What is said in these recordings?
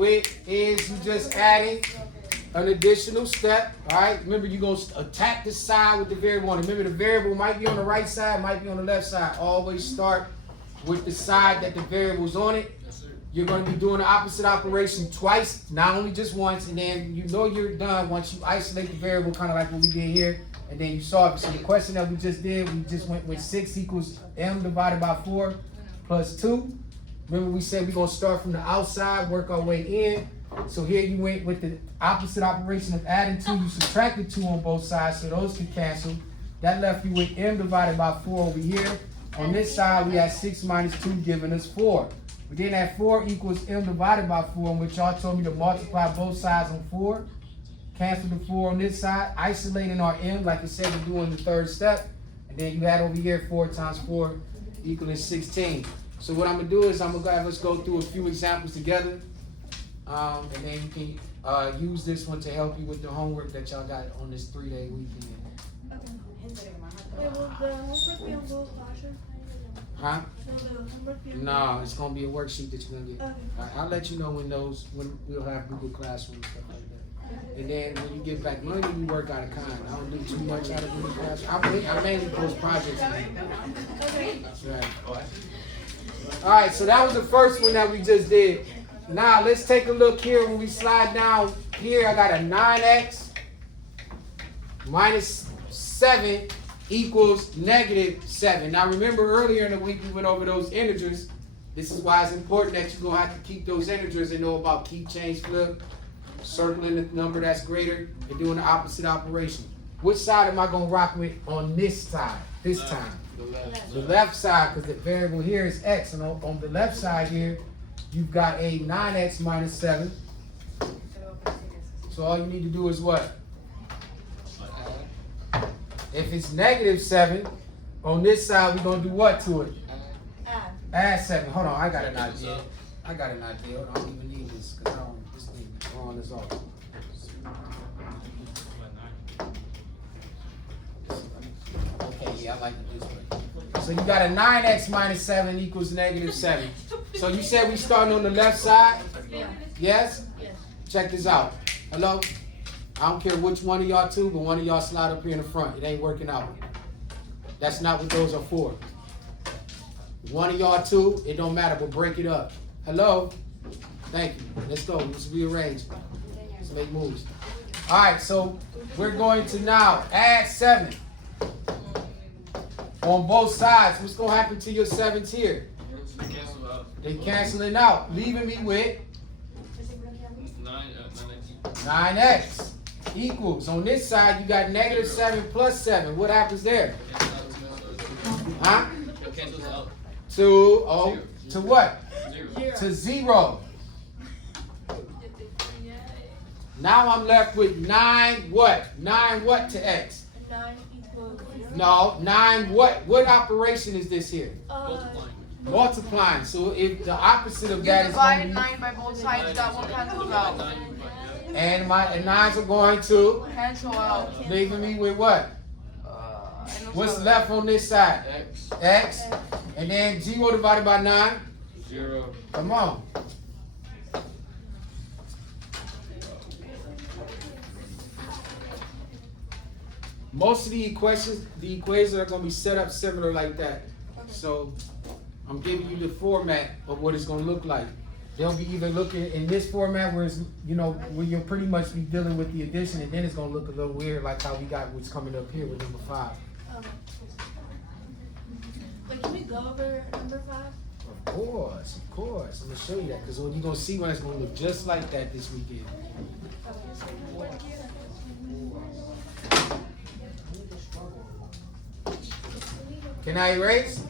with is you just adding an additional step, all right? Remember, you're going to attack the side with the variable on it. Remember, the variable might be on the right side, might be on the left side. Always start with the side that the variable's on it. You're going to be doing the opposite operation twice, not only just once, and then you know you're done once you isolate the variable, kind of like what we did here, and then you solve it. So the question that we just did, we just went with 6 equals m divided by 4 plus 2. Remember we said we're going to start from the outside, work our way in. So here you went with the opposite operation of adding 2. You subtracted 2 on both sides, so those can cancel. That left you with m divided by 4 over here. On this side, we had 6 minus 2 giving us 4. We then had 4 equals m divided by 4, in which y'all told me to multiply both sides on 4. Cancel the 4 on this side, isolating our m like we said we're doing the third step. And then you had over here 4 times 4 equaling 16. So what I'm going to do is I'm going to have us go through a few examples together. And then you can use this one to help you with the homework that y'all got on this 3-day weekend. Wait, will the homework be on both classes? Huh? Will the homework be on No, it's gonna be a worksheet that you're gonna get. Okay. I'll let you know when we'll have Google Classroom and stuff like that. And then when you get back Monday, we work out of kind. I don't do too much out of Google Classroom. I mainly post projects. Okay. That's right. All right, so that was the first one that we just did. Now let's take a look here. When we slide down here, I got a 9x minus 7 equals negative 7. Now remember earlier in the week we went over those integers. This is why it's important that you're going to have to keep those integers and know about keep, change, flip, circling the number that's greater, and doing the opposite operation. Which side am I going to rock with on this side, this time? The left side, because the variable here is x. And on the left side here, you've got a 9x minus 7. So all you need to do is what? If it's negative 7, on this side, we're going to do what to it? Add 7. Hold on, I got an idea. Hold on, I don't even need this, because this thing is throwing this off. Okay, yeah, I like it this way. So you got a 9x minus 7 equals negative 7. So you said we starting on the left side? Yes? Yes. Check this out. Hello? I don't care which one of y'all two, but one of y'all slide up here in the front. It ain't working out. That's not what those are for. One of y'all two, it don't matter, but break it up. Hello? Thank you. Let's go. Let's rearrange. Let's make moves. All right, so we're going to now add 7 on both sides. What's going to happen to your 7s here? They canceling out, leaving me with 9x equals. On this side, you got negative 7 plus 7. What happens there? Huh? To what? To 0. Now I'm left with 9 what? 9 what to x? 9 equals 0. No, 9 what? What operation is this here? Multiplying. So if the opposite of that is divided 9 by both sides, that one cancels out. and my 9s are going to Cancel out. leaving me with what? What's left on this side? X. And then 0 divided by 9? 0. Come on. Most of the equations are going to be set up similar like that. So I'm giving you the format of what it's going to look like. They'll be either looking in this format where it's, where you'll pretty much be dealing with the addition, and then it's going to look a little weird like how we got what's coming up here with number 5. Wait, can we go over number 5? Of course. I'm going to show you that because you're going to see when it's going to look just like that this weekend. Can I erase?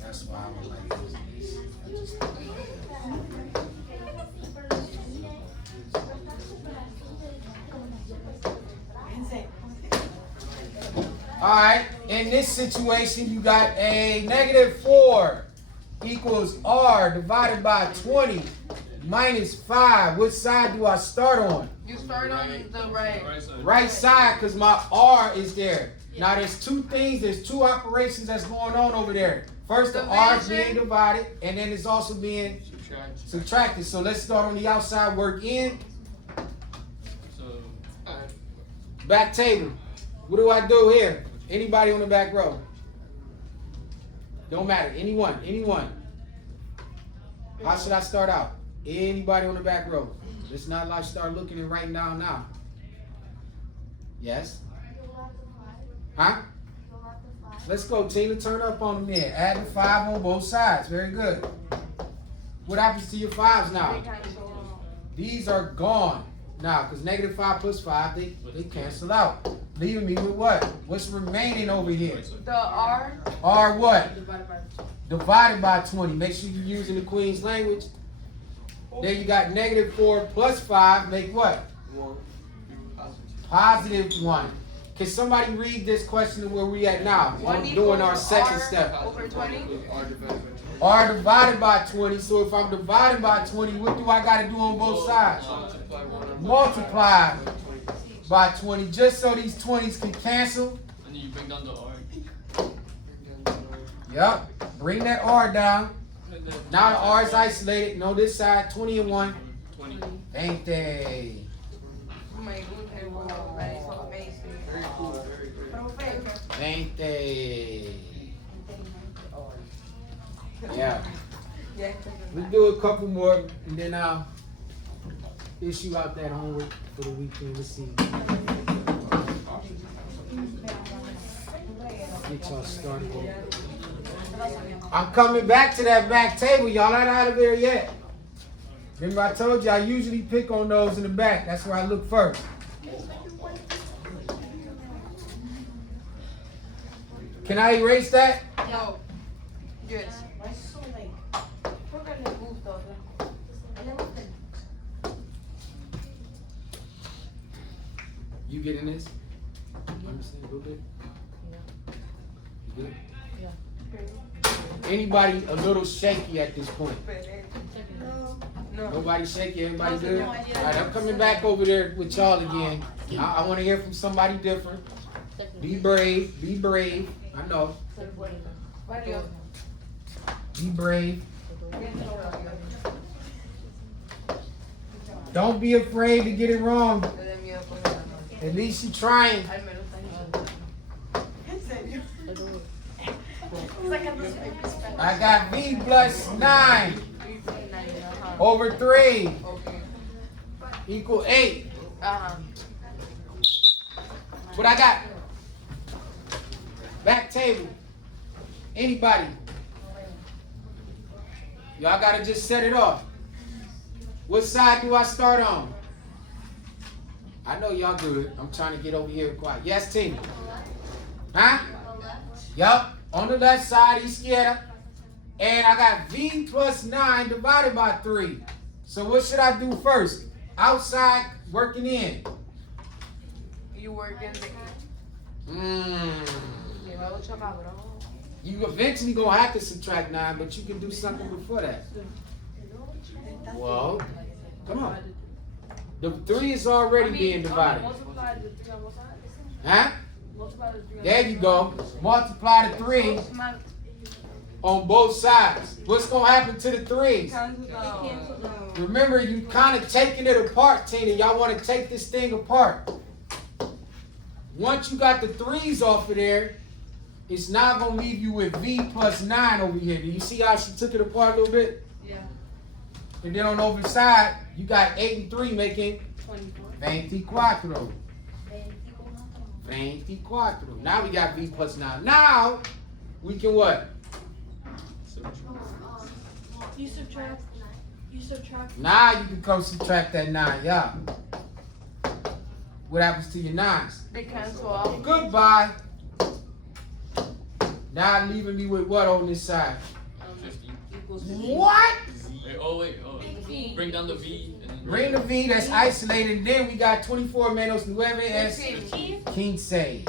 That's why I was like using this. All right, in this situation, you got a negative 4 equals r divided by 20 minus 5. Which side do I start on? Use Start on the right. Right side, because my R is there. Now there's two things, there's two operations that's going on over there. First, the R is being divided, and then it's also being subtracted. So let's start on the outside, work in. Back table. What do I do here? Anybody on the back row? Don't matter. Anyone. How should I start out? Anybody on the back row? Let's not like start looking and writing down now. Yes? Huh? Let's go, Tina. Turn up on them there. Add the 5 on both sides. Very good. What happens to your 5s now? These are gone now, because -5 plus 5, they cancel out. Leaving me with what? What's remaining over here? The R. R what? Divided by 20. Make sure you're using the Queen's language. Then you got -4 plus 5 make what? +1. Can somebody read this question to where we at now? I'm doing our second step. Over 20. R divided by 20. So if I'm dividing by 20, what do I got to do on both sides? Multiply by 20, just so these 20s can cancel. And then you bring down the R. Yep. Bring that R down. Now the R is isolated. No, this side, 20 and 1. 20. Ain't they? Very cool. Very good. Ain't they? Yeah. We do a couple more, and then I'll issue out that homework for the weekend. Let's see. Get y'all started. I'm coming back to that back table. Y'all not out of there yet. Remember I told you I usually pick on those in the back. That's where I look first. Can I erase that? No. Yes. You getting this? You understand a little bit? You good? Anybody a little shaky at this point? No. Nobody shaky? Everybody good? All right, I'm coming back over there with y'all again. I want to hear from somebody different. Be brave. Be brave. I know. Be brave. Don't be afraid to get it wrong. At least you're trying. I got V plus 9 over 3 equal 8. What I got? Back table. Anybody? Y'all gotta just set it off. What side do I start on? I know y'all good. I'm trying to get over here quiet. Yes, Tina? Huh? Yup. On the left side, izquierda. And I got V plus 9 divided by 3. So what should I do first? Outside, working in. You work in the... You eventually gonna have to subtract 9, but you can do something before that. Well, come on. The 3 is already being divided. Huh? There you go. Multiply the 3 on both sides. What's going to happen to the 3s? Remember, you kind of taking it apart, Tina. Y'all want to take this thing apart. Once you got the 3s off of there, it's not going to leave you with V plus 9 over here. Do you see how she took it apart a little bit? Yeah. And then on the other side, you got 8 and 3 making 24. 24. Now we got V plus 9. Now, we can what? You subtract. Now you can come subtract that 9, yeah. What happens to your 9s? They cancel out. Goodbye. Now leaving me with what on this side? 50. What? Wait. Bring down the V. And then Bring the V that's isolated. And then we got 24 menos 9 es 15. 15.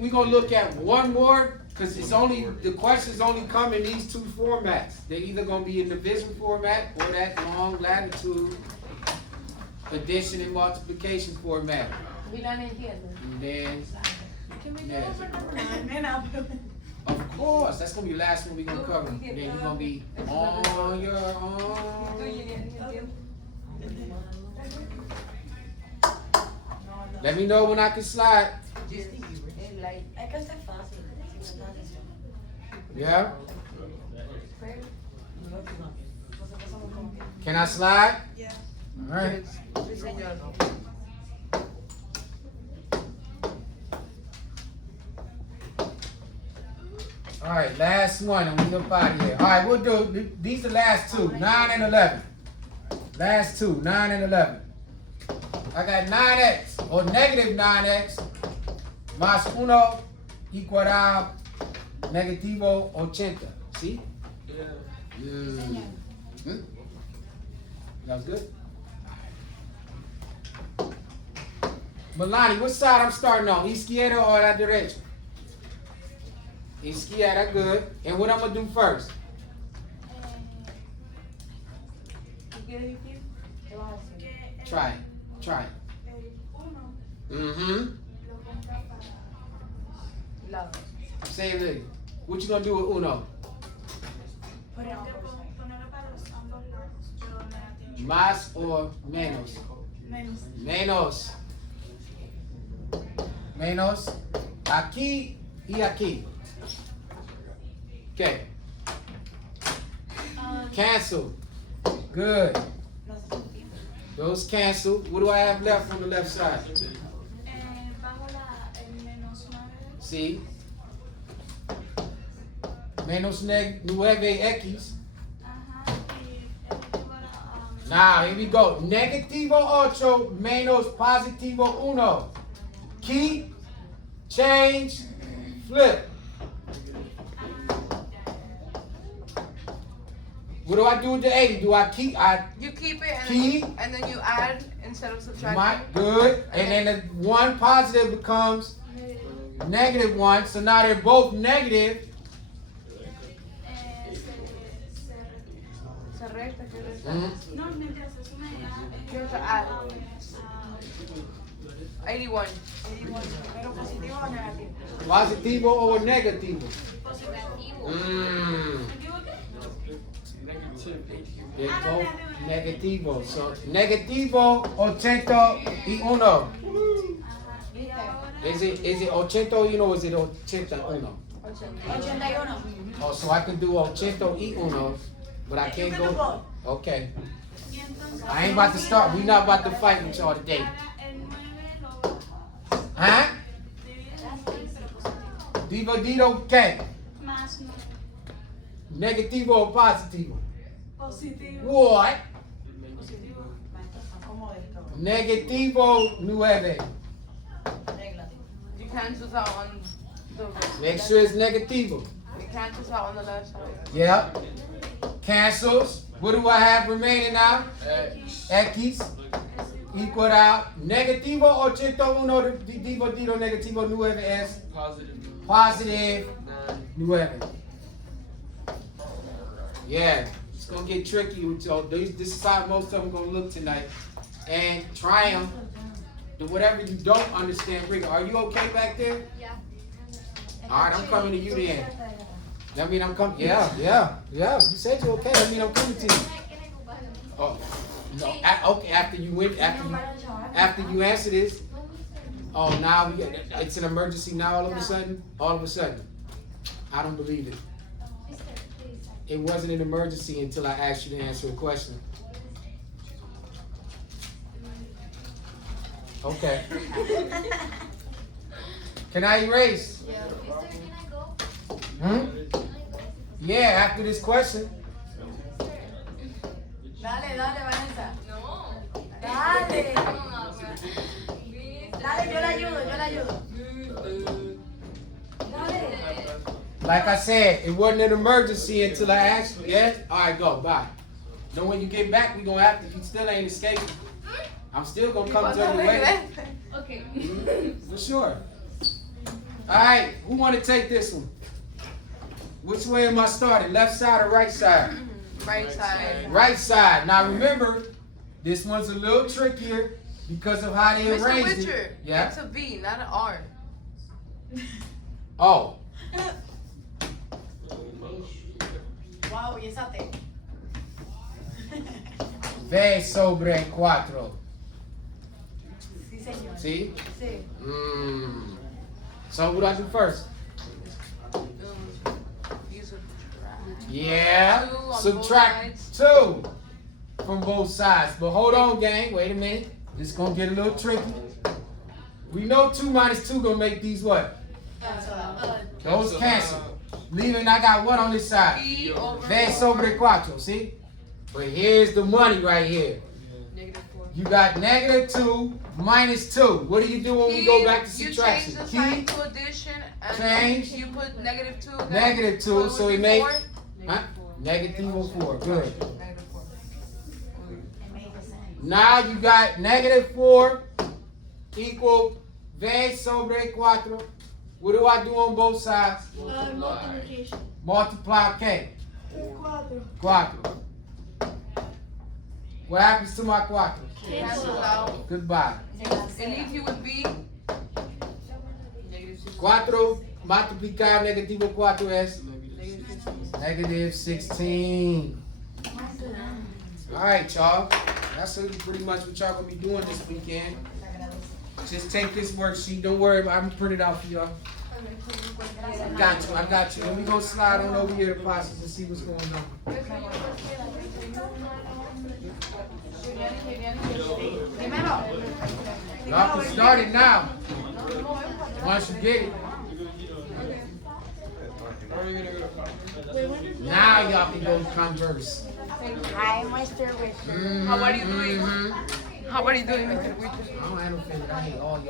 We're gonna look at one more Cause the questions only come in these two formats. They're either gonna be in division format or that long latitude addition and multiplication format. And then, yeah. Of course, that's gonna be the last one we're gonna cover. Then you're gonna be on your own. Let me know when I can slide. Yeah? Can I slide? Yeah. All right. All right, last one, and we up out of here. All right, we'll do these are the last two, 9 and 11. Last two, 9 and 11. I got 9x or negative 9x más 1 igual negativo 80. See? Yeah. That was good. Milani, what side I'm starting on? Izquierda or la derecha? Izquierda, good. And what I'm gonna do first? Try it. Try it. Mm-hmm. Say it again. What you gonna do with uno? Más or menos? Menos. Menos. Aquí y aquí. Okay. Cancel. Good. Those cancel. What do I have left on the left side? See? Menos 9x. Now, here we go. Negativo 8 menos positivo 1. Keep, change, flip. What do I do with the 80? Do I keep? You keep it keep, and then you add instead of subtracting. Good. And then the one positive becomes negative 1. So now they're both negative. No, mientras es una You have to add. 81. Pero positivo o negativo. Positivo or negativo? Positivo. Negativo. So negativo 81. Is it 81 or is it 81? 81. Oh, so I can do 81, but I can't go. Okay. I ain't about to start. We not about to fight with y'all today. Huh? Dividido qué? Más Negativo or positivo? positivo. What? Positivo. Negativo 9. You cancels out on the Make sure it's negativo. It cancels out on the left side. Yep. Cancels. What do I have remaining now? X equal out negativo 81 dividido negativo 9 es positive 9. Yeah, it's gonna get tricky with y'all. This is how most of them gonna look tonight. And try them. Whatever you don't understand, bring it. Are you okay back there? Yeah. All right, I'm coming to you then. That mean I'm coming. Yeah. You said you're okay. That mean I'm coming to you. Oh, no. Okay. After you answer this. Oh, now it's an emergency. Now all of a sudden. I don't believe it. It wasn't an emergency until I asked you to answer a question. Okay. Can I erase? Yeah, after this question. Dale, Vanessa. No. Dale. Dale, yo la ayudo. Dale. Like I said, it wasn't an emergency until I asked you. Yes? All right, go. Bye. Then when you get back, we gonna have to. You still ain't escaping. I'm still gonna come tell you later. Okay. For sure. All right. Who want to take this one? Which way am I starting? Left side or right side? Right side. Right side. Now remember, this one's a little trickier because of how they Mr. arranged Witcher, it. Yeah. it's a V, not an R. Oh. Wow, y esa T. V sobre cuatro. Sí, señor. See? Sí. So what do I do first? You subtract. Yeah. 2 on both Subtract sides. 2 from both sides. But hold on, gang. Wait a minute. This is going to get a little tricky. We know 2 minus 2 going to make these what? Those cancel. Leaving, I got what on this side? V over V sobre cuatro, see? But here's the money right here. -4. You got -2 minus 2. What do you do when we go back to subtraction? You change the sign Key, to addition and change. you put -2. -2, so would it be makes 4. huh? -4. Good. -4. Now you got -4 equal V sobre cuatro. What do I do on both sides? Multiplication. Multiply K. Cuatro. Cuatro. What happens to my cuatro? Cancels out. Goodbye. It leaves you with V. Cuatro multiplicar negativo 4 es -16. Alright, y'all. That's pretty much what y'all gonna be doing this weekend. Just take this worksheet. Don't worry about it. I'm gonna print it out for y'all. I got you. I got you. And we gonna slide on over here to process and see what's going on. Y'all can start it now. Once you get it. Now y'all can go converse. Hi, Mr. Witcher. How are you doing? Mhm. How are you doing, Mr. Witcher? I don't have no feeling. I hate all y'all.